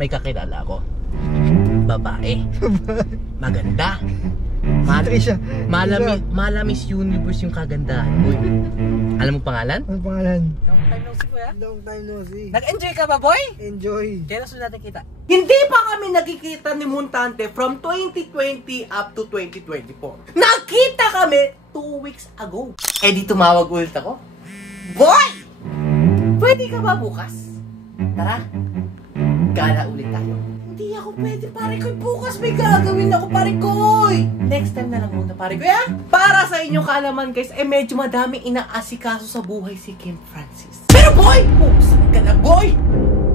may kakilala ako. Babae. Maganda. Malamis universe yung kagandahan. Uy. Alam mo pangalan? Ano pangalan? Long time no see, kuya. Long time no see. Nag-enjoy ka ba, boy? Enjoy. Kailan sulit natin kita? Hindi pa kami nagkikita ni Montante from 2020 up to 2024. Nakita kami 2 weeks ago. Eh di tumawag ulit ako. Boy! Pwede ka ba bukas? Tara. Gala ulit tayo. Hindi ako pwede, pare koy. Bukas may gagawin ako, pare koy. Next time na lang muna, pare koy, ha? Para sa inyong kaalaman, guys, medyo madaming inaasikaso sa buhay si Kim Francis. Pero boy! Saan ka na, boy?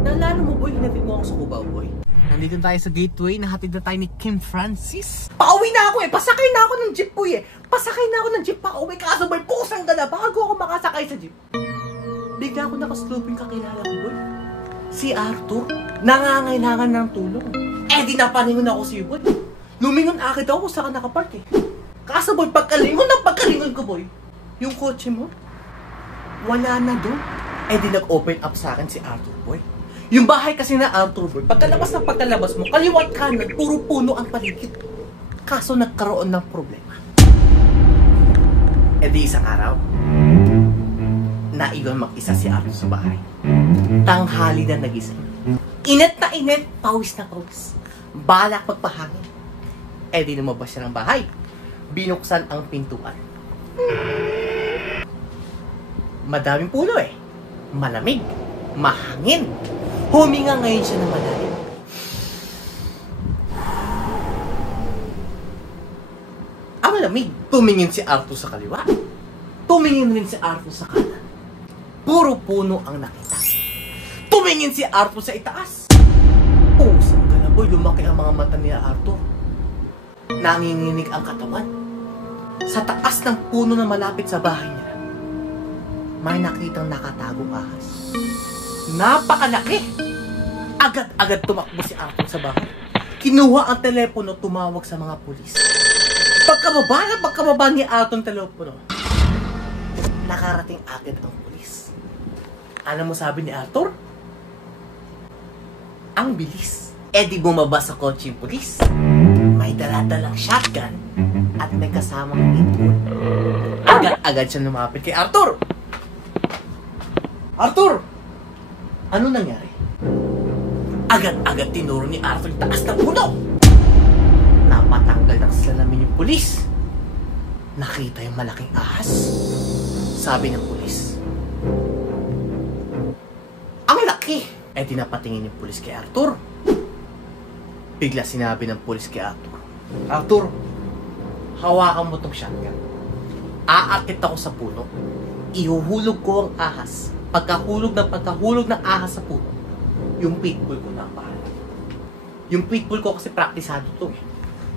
Naalala mo, boy, hinatid mo ako sa Cubao, boy. Nandito tayo sa gateway, nahatid na tayo ni Kim Francis. Pauwi na ako pasakay na ako ng jeep, boy Pasakay na ako ng jeep, pauwi. Kaso boy, pusang gala, bago ako makasakay sa jeep. Bigla ako nakasloping kakilala ko, boy. Si Arthur, nangangailangan ng tulong. Eh di napalingon ako si boy. Lumingon agad ako kung saan ka nakapark Kaso boy, pagkalingon ko, boy, yung kotse mo, wala na doon. Eh di nag-open up sa akin si Arthur, boy. Yung bahay kasi na Arthur, boy, pagkalabas mo, kaliwat kanan, puro puno ang paligid. Kaso nagkaroon ng problema. Eh di isang araw, naiwan mag-isa si Arthur sa bahay. Tanghali na nagising. Init na init, pawis na pawis. Balak magpahangin. Eh di lumabas siya ng bahay. Binuksan ang pintuan. Madaming puno Malamig. Mahangin. Huminga ngayon siya ng malalim. Malamig. Tumingin si Arthur sa kaliwa. Tumingin rin si Arthur sa kanan. Puro puno ang nakita. Tumingin si Arthur sa itaas. Pusang gala, boy, lumaki ang mga mata ni Arthur. Nanginginig ang katawan. Sa taas ng puno na malapit sa bahay niya, may nakitang nakatagong ahas. Napakalaki! Agad-agad tumakbo si Arthur sa bahay. Kinuha ang telepono, tumawag sa mga pulis. Pagkababa ni Arthur ang telepono, nakarating agad ang pulis. Alam mo sabi ni Arthur? Ang bilis. Eh di bumaba sa kotse yung pulis. May dala-dalang shotgun at may kasamang pitbull. Agad-agad siya lumapit kay Arthur. Arthur! Ano nangyari? Agad-agad tinuro ni Arthur yung taas ng puno. Napatanggal ng salamin yung pulis. Nakita yung malaking ahas. Sabi ng pulis, ang laki! Eh di napatingin yung pulis kay Arthur. Bigla sinabi ng pulis kay Arthur, Arthur, hawakan mo tong shotgun. Aakit ako sa puno. Ihuhulog ko ang ahas. Pagkahulog ng ahas sa puno, yung pitbull ko na pahala. Yung pitbull ko kasi praktisado to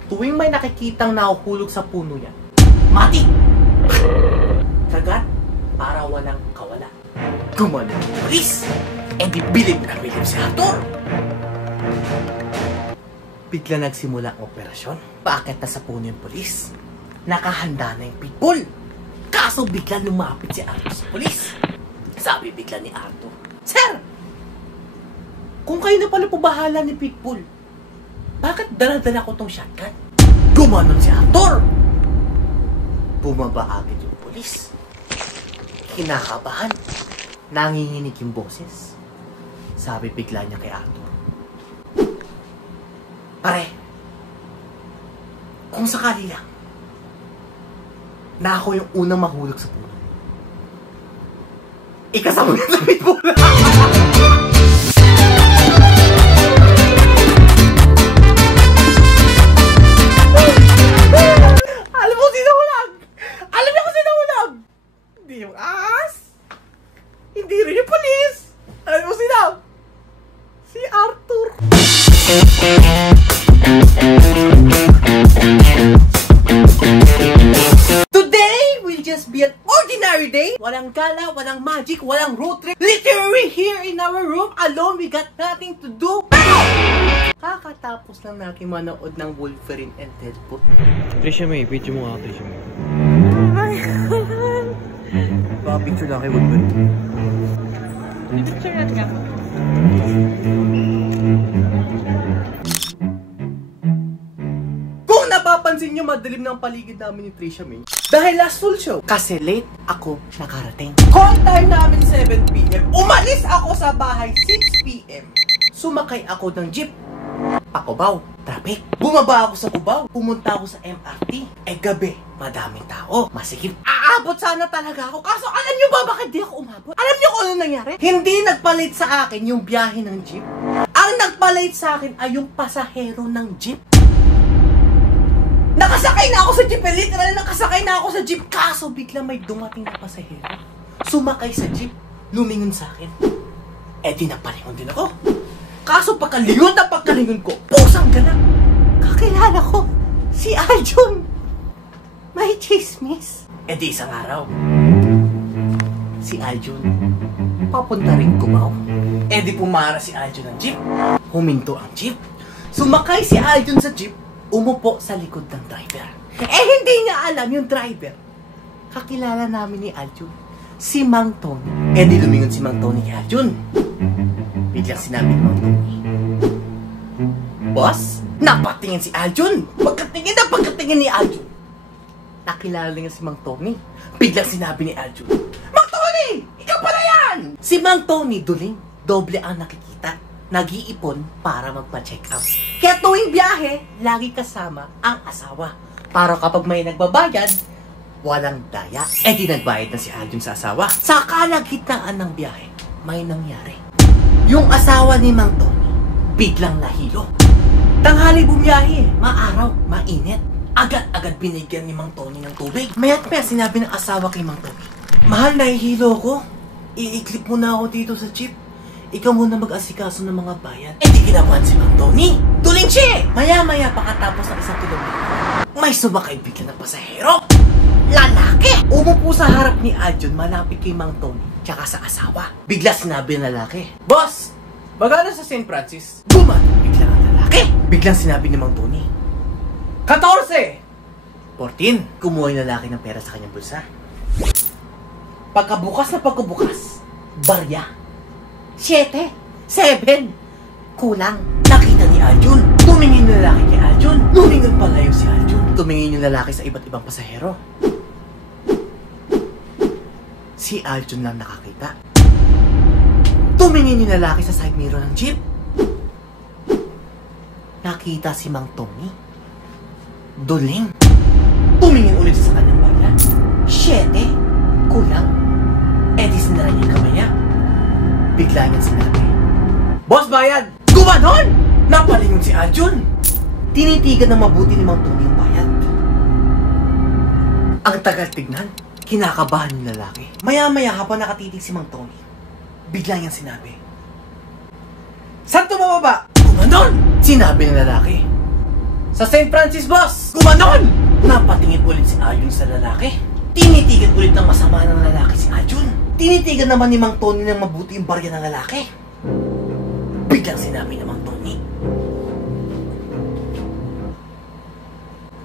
Tuwing may nakikitang nahuhulog sa puno yan, mati! Kagat para walang kawala. Gumano yung pulis. Eh di bilib na bilib si Arthur. Bigla nagsimula ang operasyon. Paakit na sa puno yung pulis. Nakahanda na yung pitbull. Kaso bigla lumapit si Arthur sa pulis. Sabi bigla ni Arthur, Sir! Kung kayo na pala po bahala ni pitbull, bakit dala-dala ko tong shotgun? Gumanon si Arthur. Bumaba agad yung pulis. Kinakabahan. Nanginginig yung boses. Sabi bigla niya kay Arthur, Pare, kung sakali lang na ako yung unang mahulog sa puno, ikasama niya sa pitbull. Alam mo sino hulag? Alam niyo kung sino hulag? Hindi yung ahas. Hindi rin yung pulis. Alam mo sino? Si Arthur. Today will just be an ordinary day. Walang gala, walang magic, walang road trip. Literally here in our room alone, we got nothing to do. Kakatapos lang natin manood ng Wolverine and Deadpool. Trisha May, picture mo nga Trisha May. Baka picture lang kay Wolverine. Picture natin ako. napapansin nyo, madilim ng paligid namin ni Trisha May. Dahil last full show, kasi late ako nakarating. Call time namin 7 p.m. Umalis ako sa bahay 6 p.m. Sumakay ako ng jeep. Cubao, traffic. Bumaba ako sa Cubao, pumunta ako sa MRT. Gabi, madaming tao, masikip. Aabot sana talaga ako, kaso alam nyo ba bakit di ako umabot? Alam nyo kung ano nangyari? Hindi nagpalit sa akin yung biyahe ng jeep. Ang nagpalit sa akin ay yung pasahero ng jeep. Nakasakay na ako sa jeep, literal nakasakay na ako sa jeep. Kaso bigla may dumating na pasahero. Sumakay sa jeep, lumingon sa akin. Di napalingon din ako. Kaso pagkalingon ko, pusang gala. Kakilala ko, si Aljun. May chismis. Di isang araw, si Aljun papunta rin Cubao. Di pumara si Aljun ng jeep. Huminto ang jeep. Sumakay si Aljun sa jeep. Umupo sa likod ng driver. Hindi niya alam yung driver. Kakilala namin ni Aljun, si Mang Tony. Di lumingon si Mang Tony kay Aljun. Biglang sinabi ni Mang Tony, "Boss, napatingin si Aljun." Pagkatingin ni Aljun, nakilala niya si Mang Tony. Biglang sinabi ni Aljun, "Mang Tony! Ikaw pala yan!" Si Mang Tony, duling, doble ang nakikita. Nag-iipon para magpa-check up. Kaya tuwing biyahe, lagi kasama ang asawa. Para kapag may nagbabayad, walang daya. Di nagbayad na si Aljun sa asawa. Sa kalagitnaan ng biyahe, may nangyari. Yung asawa ni Mang Tony, biglang nahilo. Tanghali bumiyahe, maaraw, mainit. Agad-agad binigyan ni Mang Tony ng tubig. Mayat-maya sinabi ng asawa kay Mang Tony, "Mahal, nahihilo ko. Iiklip mo na ako dito sa jeep. Ikaw muna mag-asikaso ng mga bayan." Di ginawan si Mang Tony. Tuling siya! Maya-maya pakatapos ng isang kilometro, may sumakay bigla ng pasahero. Lalaki! Umupo sa harap ni Aljun, malapit kay Mang Tony, tsaka sa asawa. Bigla sinabi ng lalaki, "Boss, magana sa St. Francis?" Gumanon bigla ang lalaki. Biglang sinabi ni Mang Tony, 14! 14. Kumuha yung lalaki ng pera sa kanyang bulsa. Pagkabukas na pagkabukas, barya. 7, 7, kulang. Nakita ni Aljun. Tumingin yung lalaki kay Aljun. Lumingon palayo si Aljun. Tumingin yung lalaki sa iba't ibang pasahero. Si Aljun lang nakakita. Tumingin yung lalaki sa side mirror ng jeep. Nakita si Mang Tony. Duling. Tumingin ulit sa kanyang barya. 7, kulang. Di sinara niya yung kamay niya. Bigla niya sinabi, "Boss, bayad!" Gumanon! Napalingon si Aljun. Tinitigan ng mabuti ni Mang Tony yung bayad. Ang tagal tignan, kinakabahan yung lalaki. Maya-maya habang nakatitig si Mang Tony, bigla niyang sinabi, "Saan tumababa?" Gumanon! Sinabi ng lalaki, "Sa St. Francis, boss!" Gumanon! Napatingin ulit si Aljun sa lalaki. Tinitigan ulit ng masama ng lalaki si Aljun. Tinitigan naman ni Mang Tony ng mabuti yung barya ng lalaki. Biglang sinabi ni Mang Tony,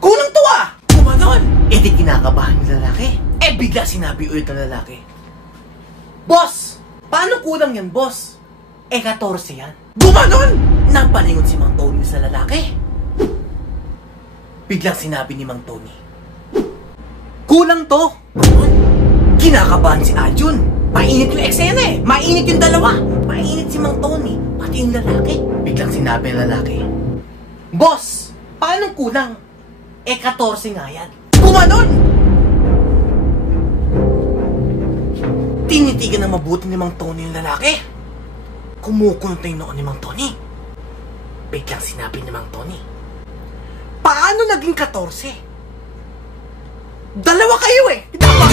"Kulang to ah!" Gumanon! Di kinakabahan yung lalaki. Bigla sinabi ulit ng lalaki, "Boss! Paano kulang yan, boss? 14 yan." Gumanon! Napalingon si Mang Tony sa lalaki. Biglang sinabi ni Mang Tony, "Kulang to." Kinakabahan si Aljun. Mainit yung eksena eh. Mainit yung dalawa. Mainit si Mang Tony, pati yung lalaki. Biglang sinabi ng lalaki, "Boss, paano kulang? 14 nga yan." Gumanon! Tinitigan na mabuti ni Mang Tony yung lalaki. Kumukunot na yung noon ni Mang Tony. Biglang sinabi ni Mang Tony, "Paano naging 14? Dalawa kayo eh. Dapat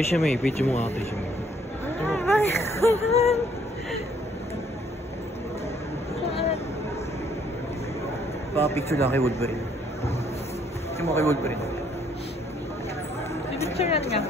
Trisha May, picture mo nga Trisha May. Baka picture lang kay Woodbury. Picture mo kay Woodbury. Picture nga.